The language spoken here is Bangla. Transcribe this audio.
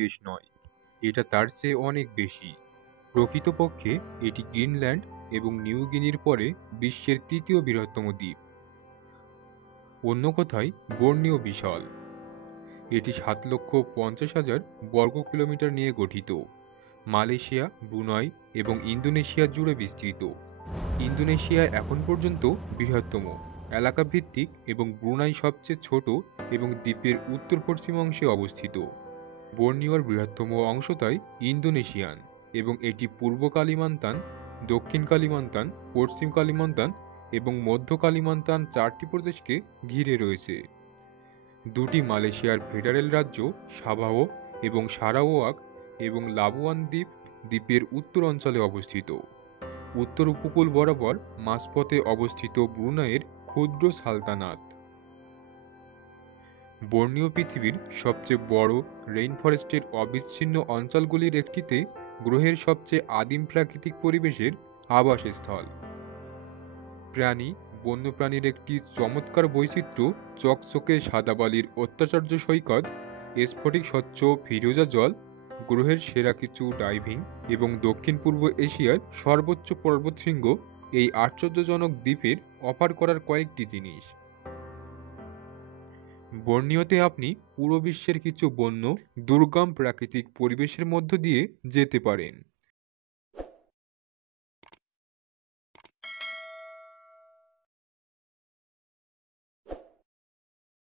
দেশ নয়, এটা তার চেয়ে অনেক বেশি। প্রকৃতপক্ষে এটি গ্রিনল্যান্ড এবং নিউ গিনির পরে বিশ্বের তৃতীয় বৃহত্তম দ্বীপ। অন্য কথায় বর্নিও বিশাল। এটি 7,50,000 বর্গ কিলোমিটার নিয়ে গঠিত। মালয়েশিয়া, ব্রুনাই এবং ইন্দোনেশিয়া জুড়ে বিস্তৃত। ইন্দোনেশিয়া এখন পর্যন্ত বৃহত্তম এলাকা ভিত্তিক এবং ব্রুনাই সবচেয়ে ছোট এবং দ্বীপের উত্তর পশ্চিম অংশে অবস্থিত। বর্নিওর বৃহত্তম অংশটাই ইন্দোনেশিয়ান এবং এটি পূর্ব কালিমান্তান, দক্ষিণ কালিমান্তান, পশ্চিম কালিমান্তান এবং মধ্য কালিমান্তান 4টি প্রদেশকে ঘিরে রয়েছে। দুটি মালয়েশিয়ার ফেডারেল রাজ্য সাবাহ এবং সারাওয়াক এবং লাবুয়ান দ্বীপ দ্বীপের উত্তর অঞ্চলে অবস্থিত। উত্তর উপকূল বরাবর মাঝপথে অবস্থিত ব্রুনাইয়ের ক্ষুদ্র সালতানাত। বর্নিও পৃথিবীর সবচেয়ে বড় রেইনফরেস্টের অবিচ্ছিন্ন অঞ্চলগুলির একটিতে গ্রহের সবচেয়ে আদিম প্রাকৃতিক পরিবেশের আবাসস্থল। প্রাণী বন্যপ্রাণীর একটি চমৎকার বৈচিত্র্য, চকচকে সাদা বালির অত্যাচার্য সৈকত, স্ফটিক স্বচ্ছ ফিরোজা জল, গ্রহের সেরা কিছু ডাইভিং এবং দক্ষিণ পূর্ব এশিয়ার সর্বোচ্চ পর্বতশৃঙ্গ এই আশ্চর্যজনক দ্বীপের অফার করার কয়েকটি জিনিস। বর্নিওতে আপনি পুরো বিশ্বের কিছু বন্য দুর্গম প্রাকৃতিক পরিবেশের মধ্য দিয়ে যেতে পারেন।